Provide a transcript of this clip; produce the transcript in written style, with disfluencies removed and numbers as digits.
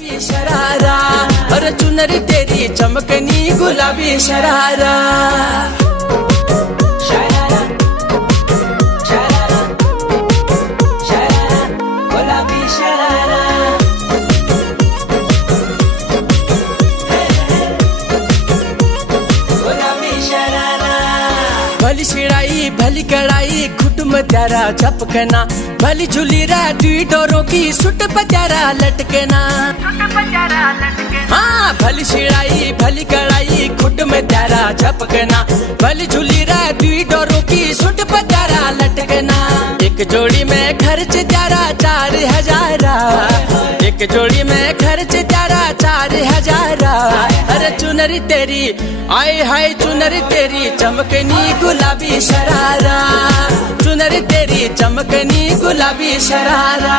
गुलाबी शरारा, और चुनरी तेरी चमकनी गुलाबी शरारा। शरारा शरारा शरारा गुलाबी शरारा। गुलाबी शरारा। भली शिड़ाई भली कड़ाई खुट में त्यारा झपकना, भली झूली राजी डोरों की सुट पत्यारा लटकना। हाँ भली शिड़ाई भली कड़ाई खुट में त्यारा झपकना, भली झूली राजी डोरों की सुट पत्यारा लटकना। एक जोड़ी में खर्च त्यारा 4000, एक जोड़ी में खर्च त्यारा 4000। अरे चुनरी तेरी आए हाय चुनरी तेरी चमकनी गुलाबी शरारा, चुनरी तेरी चमकनी गुलाबी शरारा।